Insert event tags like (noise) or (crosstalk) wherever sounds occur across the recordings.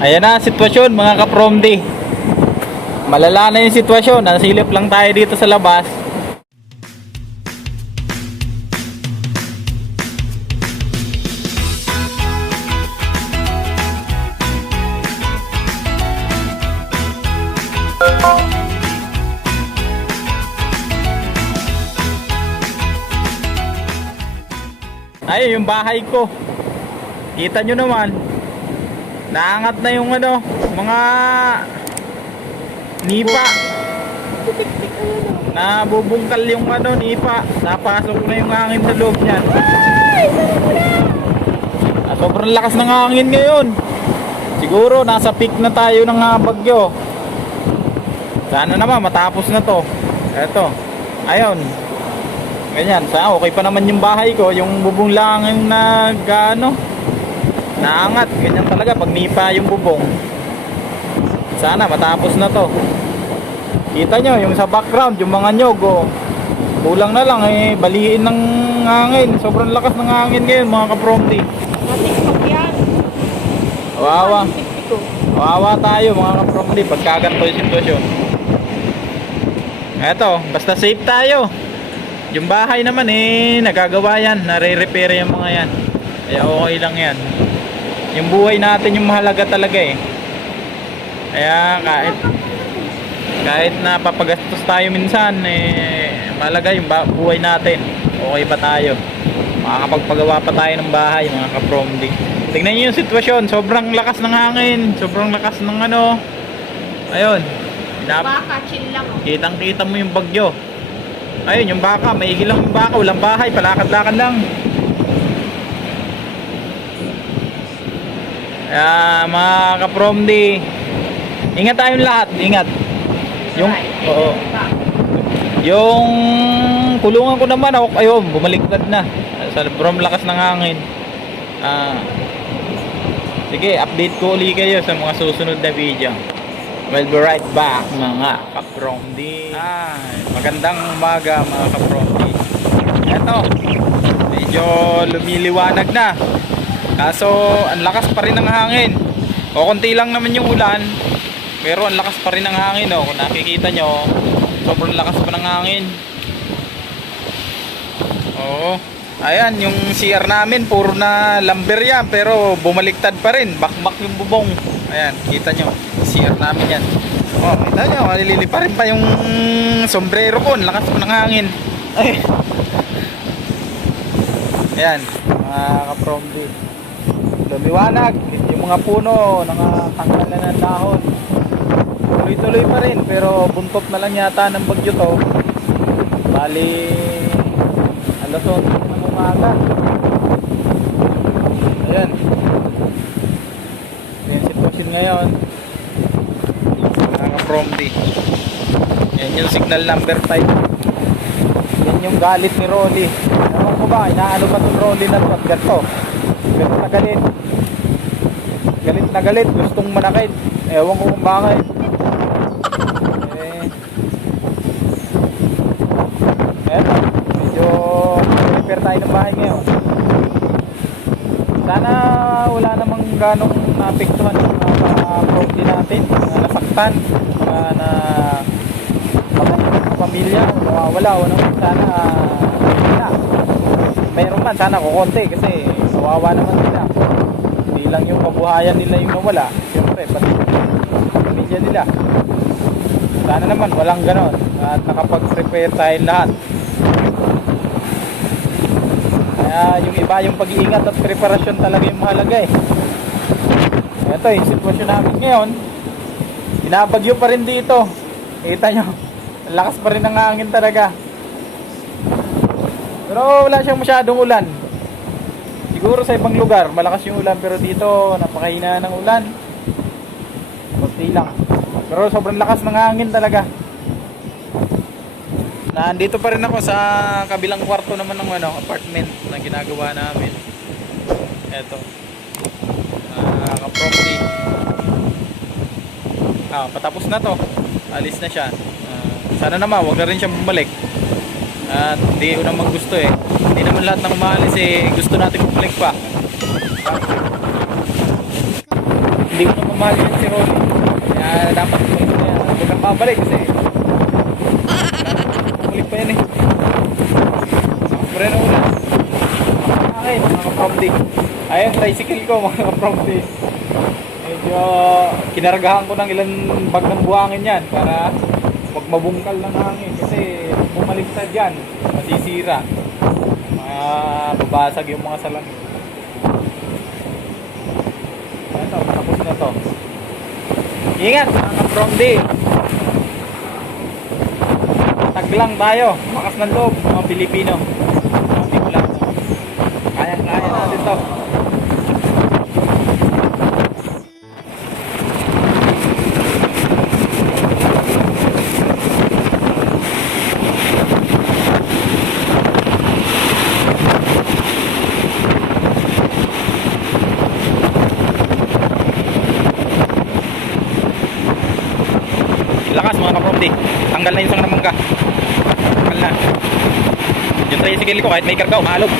Ayan na sitwasyon mga kapromdi. Malala na yung sitwasyon. Nasilip lang tayo dito sa labas. Ay, yung bahay ko. Kita nyo naman. Naangat na yung ano, mga nipa. Nabubungkal yung ano, nipa. Napasok na yung hangin sa loob niyan. Ah, sobrang lakas ng hangin ngayon. Siguro nasa peak na tayo ng bagyo. Sana naman matapos na to. Eto. Ayun. Ganyan. Sa okay pa naman yung bahay ko. Yung bubong lang yung nag ano, naangat. Ganyan talaga pag nipa yung bubong. Sana matapos na to. Kita nyo yung sa background, yung mga nyog oh. Kulang na lang eh, baliin ng hangin. Sobrang lakas ng hangin ngayon mga yan. Wawa. Wawa tayo mga kapromdi pagka ganito yung sitwasyon. Eto, basta safe tayo. Yung bahay naman eh, nagagawa yan. Nare-repair yung mga yan. Kaya okay lang yan. Yung buhay natin yung mahalaga talaga eh. Kaya kahit kahit na papagastos tayo minsan eh mahalaga yung buhay natin. Okay pa tayo. Makakapagpagawa pa tayo ng bahay mga kapromdi. Tingnan niyo yung sitwasyon, sobrang lakas ng hangin, sobrang lakas ng ano. Ayun. Baka, chill lang. oh. Kitang kita mo yung bagyo. Ayun, yung baka, maigi lang yung baka, walang bahay, palakad-lakad lang. Kaya mga kapromdi, ingat tayong lahat, ingat. Yung, oo, yung kulungan ko naman, ako, ayun, bumaliktad na. Sa sobrang lakas ng hangin. Ah, sige, update ko uli kayo sa mga susunod na video. We'll be right back mga kapromdi. Ay, magandang umaga mga kapromdi. Eto, medyo lumiliwanag na. Kaso, ang lakas pa rin ng hangin. O, konti lang naman yung ulan. Pero ang lakas pa rin ng hangin, oh. Kung nakikita nyo, sobrang lakas pa ng hangin. Oo. Ayan, yung CR namin, puro na lumber yan. Pero bumaliktad pa rin. Bakbak yung bubong. Ayan, kita nyo. CR namin yan. Oh, kita nyo, malilili pa rin pa yung sombrero ko. Ang lakas pa ng hangin. Ay. Ayan, mga kapromdi. Lumiwanag. Yung mga puno, nakatanggal na ng dahon. Tuloy-tuloy pa rin, pero buntot na lang yata ng bagyo to. Bali, alas 11 ng umaga. Ayan. Yung sitwasyon ngayon. Mga ka-promdi. Yan yung signal number 5. Yan yung galit ni Rolly. Ewan ko ba, inaano ba itong Rolly na to at ganito? Galit na galit. Galit na galit, gustong manakit. Ewan ko kung bakit. Eh, eto, medyo repair tayo ng bahay ngayon. Sana wala namang ganong naapektuhan ng mga property natin, mga nasaktan, mga na pamilya, nawawala, o naman sana wala. Mayroon man, sana kukonti kasi kawawa naman sila. Hindi yung kabuhayan nila yung nawala, siyempre pati pamilya nila. Sana naman walang ganon at nakapag-prepare tayo lahat. Kaya yung iba yung pag-iingat at preparasyon talaga yung mahalaga eh. Ito yung sitwasyon namin ngayon. Binabagyo pa rin dito. Kita nyo. Lakas pa rin ng hangin talaga. Pero wala siyang masyadong ulan. Siguro sa ibang lugar malakas yung ulan pero dito napakahina ng ulan. Kunti lang. Pero sobrang lakas ng hangin talaga. Nandito pa rin ako sa kabilang kwarto naman ng ano, apartment na ginagawa namin. Eto. Ah, kaproperty. Ah, patapos na to. Alis na siya. Ah, sana naman, wag na rin siyang bumalik. At hindi ko naman gusto eh. Hindi naman lahat ng umaalis eh gusto natin bumalik pa. hindi ko na mamahal yan si Rolly. Kaya dapat bumalik na yan. Huwag kang babalik kasi bumalik pa yan eh. Na una. Okay, mga ka-promdi. Ayun, tricycle ko mga ka-promdi. Medyo kinargahan ko ng ilang bag ng buhangin yan para wag mabungkal ng hangin kasi bumaliktad yan, masisira. Mga babasag yung mga salamin. Ito, tapos na to. Ingat mga ka-promdi. Taglang tayo, makas ng loob, mga Pilipino. Mga Bicol. Kaya-kaya natin to. Lakas mga kapromdi. Tanggal na yung isang namangga. Tanggal na. Tricycle ko kahit may karga, umalog.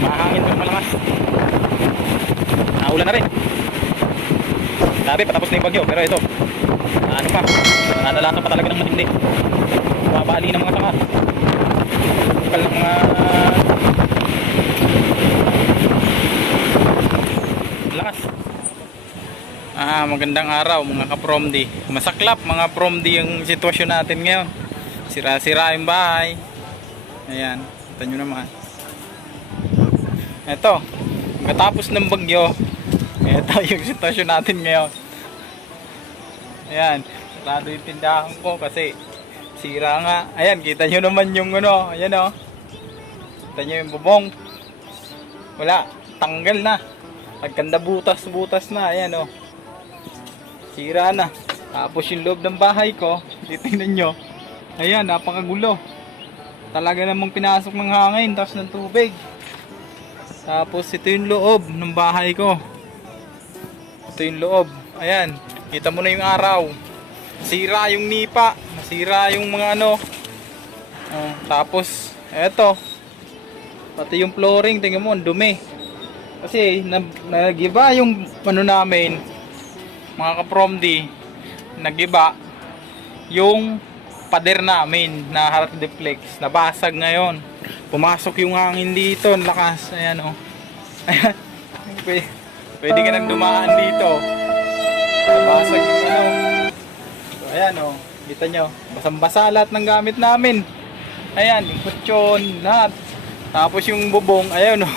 Mahangin pa malakas. Naulan na rin. Sabi, patapos na yung bagyo. Pero ito, ano pa, nananalasan pa talaga ng matindi. Mabali ng mga sanga. Kapal ng mga... Ah, magandang araw mga ka-promdi. Masaklap mga promdi yung sitwasyon natin ngayon. Sira-sira yung bahay. Ayan, kita nyo naman. Ito, pagkatapos ng bagyo, ito (laughs) yung sitwasyon natin ngayon. Ayan, sarado yung tindahan ko kasi sira nga. Ayan, kita nyo naman yung ano, ayan o. Kita nyo yung bubong. Wala, tanggal na. Nagkanda butas-butas na, ayan o. Sira na. Tapos yung loob ng bahay ko, titingnan nyo. Ayan, napakagulo. Talaga namang pinasok ng hangin, tapos ng tubig. Tapos ito yung loob ng bahay ko. Ito yung loob. Ayan, kita mo na yung araw. Sira yung nipa. Nasira yung mga ano. Oh, tapos, eto. Pati yung flooring, tingnan mo, dumi. Kasi, nag- nag-iba yung ano namin, mga kapromdi, nag-iba yung pader namin na harap deflex. Nabasag ngayon. Pumasok yung hangin dito, ang lakas. Ayan (laughs) o. Ayan. Pwede, pwede ka nang dumaan dito. Nabasag yung ano. So, ayan o. Kita nyo. Basang-basa lahat ng gamit namin. Ayan, yung kutsyon, lahat. Tapos yung bubong, ayan o.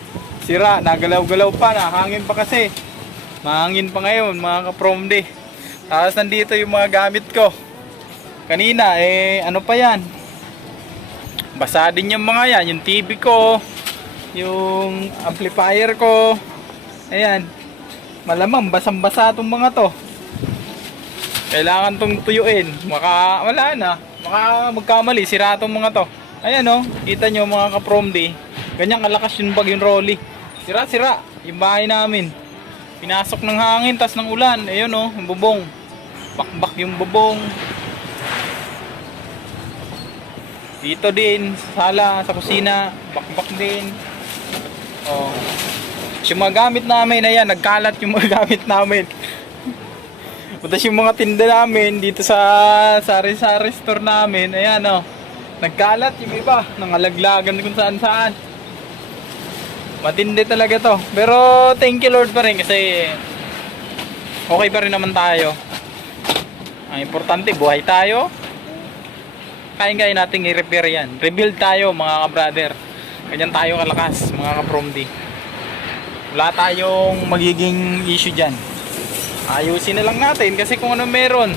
(laughs) Sira, nagalaw-galaw pa, nakahangin pa kasi. Mahangin pa ngayon, mga ka-promde. Tapos nandito yung mga gamit ko. Kanina, eh, ano pa yan? Basa din yung mga yan. Yung TV ko, yung amplifier ko. Ayan. Malamang, basang-basa itong mga to. Kailangan tong tuyuin. Maka, wala na. Maka magkamali, sira itong mga to. Ayan o, kita nyo mga ka-promde. Ganyan kalakas yung bag yung rolly. Sira-sira, yung bahay namin. Pinasok ng hangin, tas ng ulan. Ayun oh, bubong. Bakbak yung bubong. Dito din, sa sala, sa kusina, bakbak din. Oh. Yung mga gamit namin, ayan, nagkalat yung mga (laughs) gamit namin. Tapos yung mga tinda namin dito sa sari-sari store namin, ayan oh. Nagkalat yung iba, nangalaglagan kung saan saan. Matindi talaga to. Pero thank you Lord pa rin kasi okay pa rin naman tayo. Ang importante, buhay tayo. Kaya-kaya nating i-repair yan. Rebuild tayo mga ka-brother. Ganyan tayo kalakas mga ka-promdi. Wala tayong magiging issue dyan. Ayusin na lang natin kasi kung ano meron,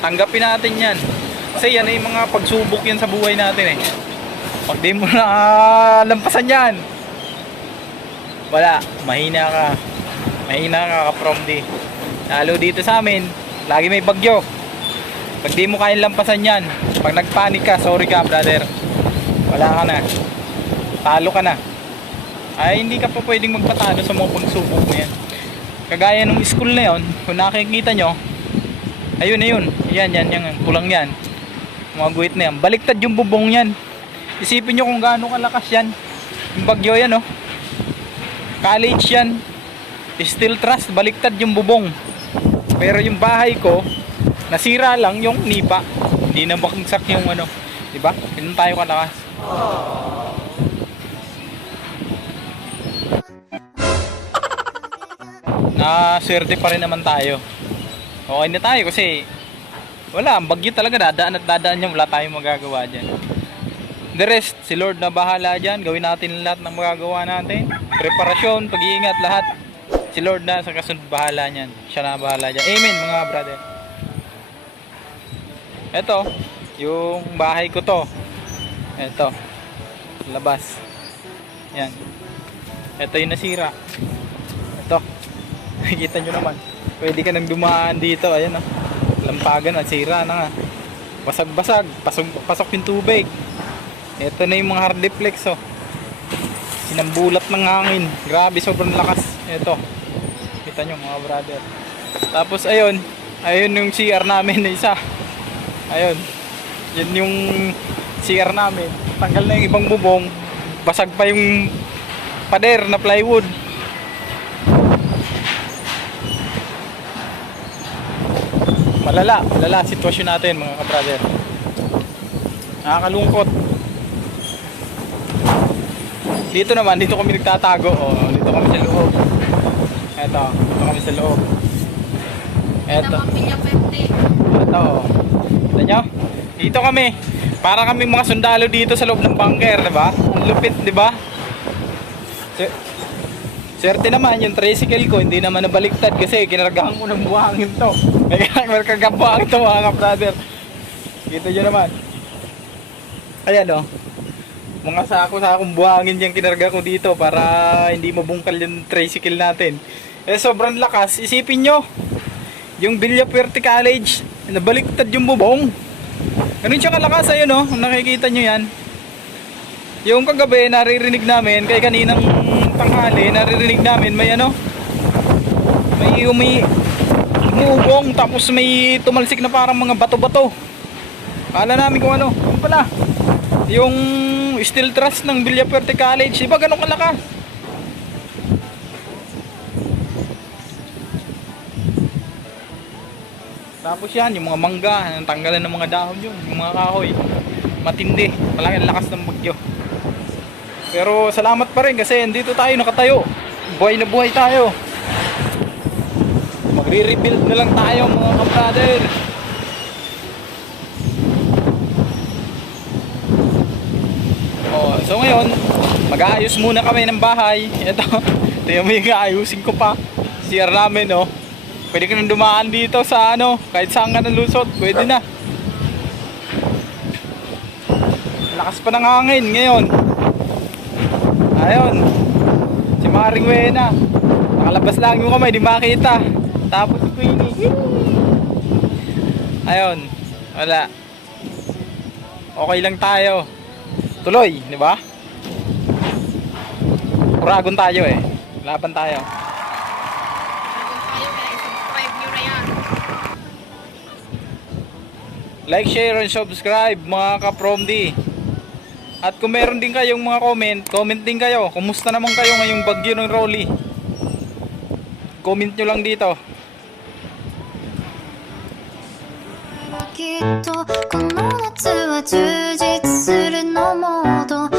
tanggapin natin yan. Kasi yan ay mga pagsubok yan sa buhay natin eh. Pag di mo na lampasan yan, wala, mahina ka. Mahina ka ka-promdi. Lalo dito sa amin, lagi may bagyo. Pag di mo kayang lampasan yan, pag nagpanik ka, sorry ka brother. Wala ka na. Talo ka na. Ay, hindi ka pa pwedeng magpatalo sa mga pagsubok mo yan. Kagaya nung school na yon, kung nakikita nyo, ayun, ayun, yan, yan, yan, kulang yan. Mga guhit na yan. Baliktad yung bubong yan. Isipin nyo kung gaano kalakas yan. Yung bagyo yan, oh. College yan. steel truss, baliktad yung bubong. Pero yung bahay ko, nasira lang yung nipa. Hindi na bakagsak yung ano. Diba? Ganun tayo kalakas. (laughs) Na swerte pa rin naman tayo. Okay na tayo kasi wala, ang bagyo talaga dadaan at dadaan yan. Wala tayong magagawa dyan. The rest, si Lord na bahala dyan. Gawin natin lahat ng magagawa natin. Preparasyon, pag-iingat, lahat. Si Lord na sa kasunod bahala niyan. Siya na bahala dyan. Amen mga brother. Ito, yung bahay ko to. Ito. Labas. Yan. Ito yung nasira. Ito. (laughs) Nakikita nyo naman. Pwede ka nang dumaan dito. Ayan o. Lampagan at sira na nga. Basag-basag. Pasok, pasok yung tubig. Ito na yung mga hard deflex oh. Sinambulat ng hangin. Grabe, sobrang lakas. Ito. Kita nyo mga brother. Tapos ayun. Ayun yung CR namin na (laughs) isa. Ayun. Yan yung CR namin. Tanggal na yung ibang bubong. Basag pa yung pader na plywood. Malala, malala sitwasyon natin mga kabrother. Nakakalungkot. Dito naman, dito kami nagtatago. Oh, dito kami sa loob. Eto, dito kami sa loob. Eto. Ito. Kita nyo? Dito kami. Para kami mga sundalo dito sa loob ng bunker, di ba? Ang lupit, di ba? Swer- Swerte naman yung tricycle ko, hindi naman nabaliktad kasi kinargahan ko ng buhangin to. (laughs) May kargahan buhangin to mga brother. Kita nyo naman. Ayan o. Mga sako-sakong buhangin yung kinarga ko dito para hindi mabungkal yung tricycle natin. Eh sobrang lakas. Isipin nyo, yung Villapuerte College, nabaliktad yung bubong. Ganun siya kalakas ayun no, nakikita nyo yan. Yung kagabi naririnig namin, kay kaninang tanghali, naririnig namin may ano, may umi, umubong tapos may tumalsik na parang mga bato-bato. Kala namin kung ano, yung pala, yung steel truss ng Villapuerte College, di ba ganun kalakas? Tapos yan, yung mga mangga, tanggalan ng mga dahon yun, yung mga kahoy. Matindi, malaki ang lakas ng bagyo. Pero salamat pa rin kasi dito tayo nakatayo. Buhay na buhay tayo. Magre-rebuild na lang tayo mga kabrader. Oh, so ngayon, mag-aayos muna kami ng bahay. Ito, (laughs) ito yung may aayusin ko pa. CR namin, oh. Pwede ka nang dumaan dito sa ano, kahit saan ka nalusot, pwede na. Lakas pa ng hangin ngayon. Ayun. Si Maring Wena. Nakalabas lang yung kamay, di makita. Tapos si Queenie. Ayun. Wala. Okay lang tayo. Tuloy, di ba? Uragon tayo eh. Laban. Tayo Like, share, and subscribe mga ka-Promdi. At kung meron din kayong mga comment, comment din kayo. Kumusta naman kayo ngayong bagyo ng Rolly? Comment nyo lang dito. きっとこの夏は充実するのもっと